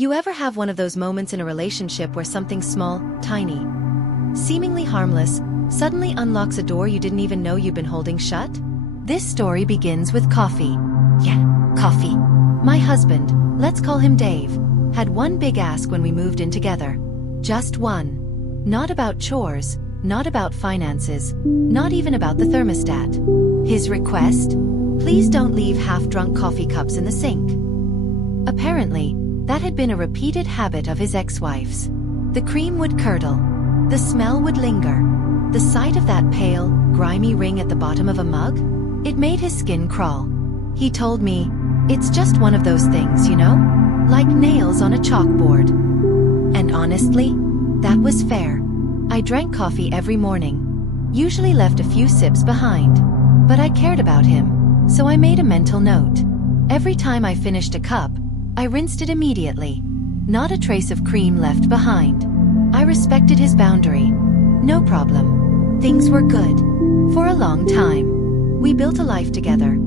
You ever have one of those moments in a relationship where something small, tiny, seemingly harmless, suddenly unlocks a door you didn't even know you'd been holding shut? This story begins with coffee. Yeah, coffee. My husband, let's call him Dave, had one big ask when we moved in together. Just one. Not about chores, not about finances, not even about the thermostat. His request? Please don't leave half-drunk coffee cups in the sink. Apparently, that had been a repeated habit of his ex-wife's. The cream would curdle. The smell would linger. The sight of that pale, grimy ring at the bottom of a mug? It made his skin crawl. He told me, "It's just one of those things, you know? Like nails on a chalkboard." And honestly, that was fair. I drank coffee every morning. Usually left a few sips behind. But I cared about him, so I made a mental note. Every time I finished a cup, I rinsed it immediately. Not a trace of cream left behind. I respected his boundary. No problem. Things were good. For a long time. We built a life together.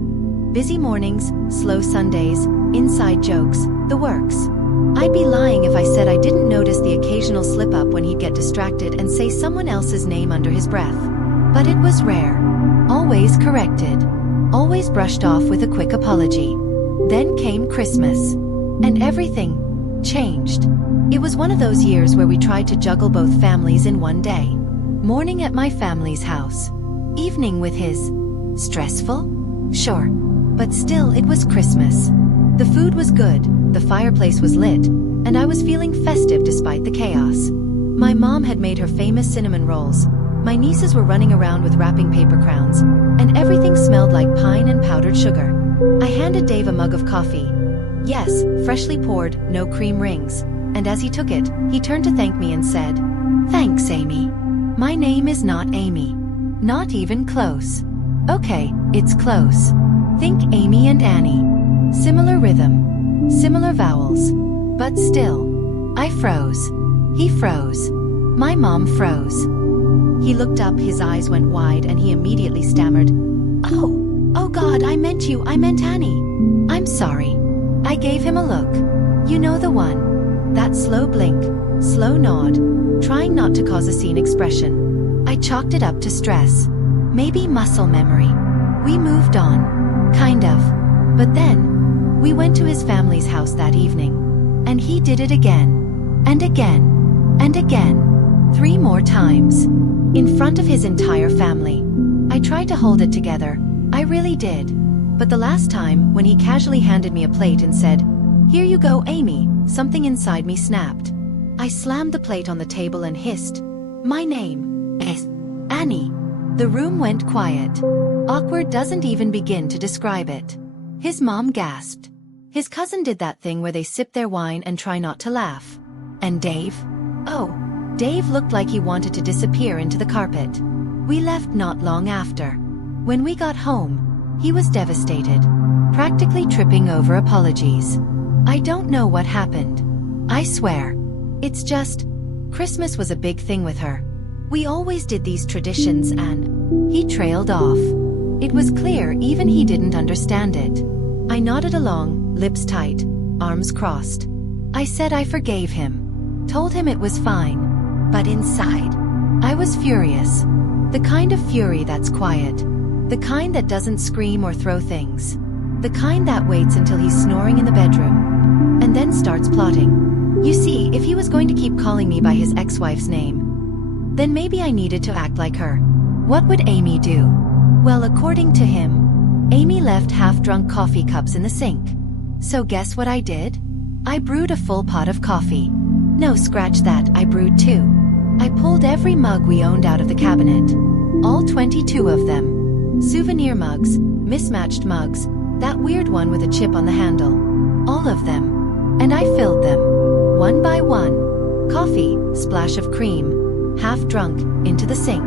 Busy mornings, slow Sundays, inside jokes, the works. I'd be lying if I said I didn't notice the occasional slip-up when he'd get distracted and say someone else's name under his breath. But it was rare. Always corrected. Always brushed off with a quick apology. Then came Christmas. And everything changed. It was one of those years where we tried to juggle both families in one day. Morning at my family's house. Evening with his. Stressful? Sure. But still, it was Christmas. The food was good, the fireplace was lit, and I was feeling festive despite the chaos. My mom had made her famous cinnamon rolls. My nieces were running around with wrapping paper crowns, and everything smelled like pine and powdered sugar. I handed Dave a mug of coffee. Yes, freshly poured, no cream rings. And as he took it, he turned to thank me and said, "Thanks, Amy. My name is not Amy. Not even close." Okay, it's close. Think Amy and Annie. Similar rhythm. Similar vowels. But still. I froze. He froze. My mom froze. He looked up, his eyes went wide, and he immediately stammered, Oh God, I meant you, I meant Annie. I'm sorry." I gave him a look. You know the one. That slow blink, slow nod, trying not to cause a scene expression. I chalked it up to stress. Maybe muscle memory. We moved on. Kind of. But then, we went to his family's house that evening. And he did it again. And again. And again. 3 more times. In front of his entire family. I tried to hold it together. I really did. But the last time, when he casually handed me a plate and said, "Here you go, Amy," something inside me snapped. I slammed the plate on the table and hissed, "My name is Annie." The room went quiet. Awkward doesn't even begin to describe it. His mom gasped. His cousin did that thing where they sip their wine and try not to laugh. And Dave? Oh, Dave looked like he wanted to disappear into the carpet. We left not long after. When we got home, he was devastated, practically tripping over apologies. I don't know what happened. I swear. It's just, Christmas was a big thing with her. We always did these traditions and he trailed off. It was clear even he didn't understand it. I nodded along, lips tight, arms crossed. I said I forgave him. Told him it was fine. But inside, I was furious. The kind of fury that's quiet. The kind that doesn't scream or throw things. The kind that waits until he's snoring in the bedroom. And then starts plotting. You see, if he was going to keep calling me by his ex-wife's name, then maybe I needed to act like her. What would Amy do? Well, according to him, Amy left half-drunk coffee cups in the sink. So guess what I did? I brewed a full pot of coffee. No, scratch that, I brewed 2. I pulled every mug we owned out of the cabinet. All 22 of them. Souvenir mugs, mismatched mugs, that weird one with a chip on the handle. All of them. And I filled them. One by one. Coffee, splash of cream, half drunk, into the sink.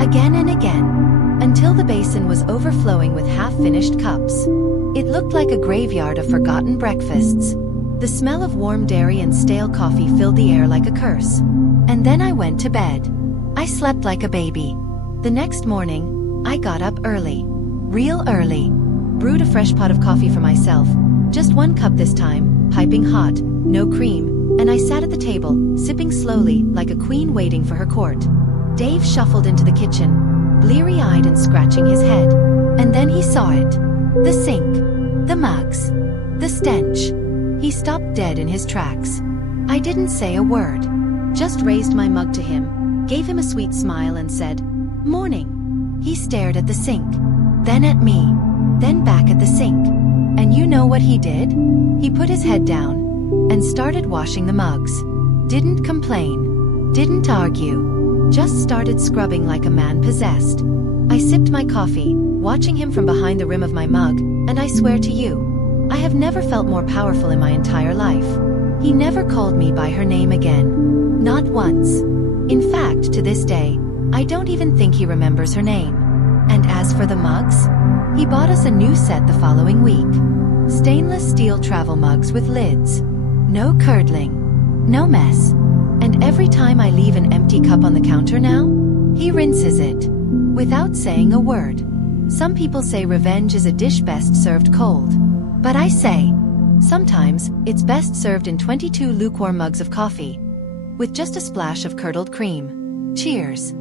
Again and again. Until the basin was overflowing with half-finished cups. It looked like a graveyard of forgotten breakfasts. The smell of warm dairy and stale coffee filled the air like a curse. And then I went to bed. I slept like a baby. The next morning, I got up early. Real early. Brewed a fresh pot of coffee for myself. Just 1 cup this time, piping hot, no cream, and I sat at the table, sipping slowly, like a queen waiting for her court. Dave shuffled into the kitchen, bleary-eyed and scratching his head. And then he saw it. The sink. The mugs. The stench. He stopped dead in his tracks. I didn't say a word. Just raised my mug to him, gave him a sweet smile and said, "Morning." He stared at the sink, then at me, then back at the sink. And you know what he did? He put his head down and started washing the mugs. Didn't complain. Didn't argue. Just started scrubbing like a man possessed. I sipped my coffee, watching him from behind the rim of my mug, and I swear to you, I have never felt more powerful in my entire life. He never called me by her name again. Not once. In fact, to this day, I don't even think he remembers her name. And as for the mugs, he bought us a new set the following week. Stainless steel travel mugs with lids. No curdling. No mess. And every time I leave an empty cup on the counter now, he rinses it. Without saying a word. Some people say revenge is a dish best served cold. But I say, sometimes, it's best served in 22 lukewarm mugs of coffee. With just a splash of curdled cream. Cheers.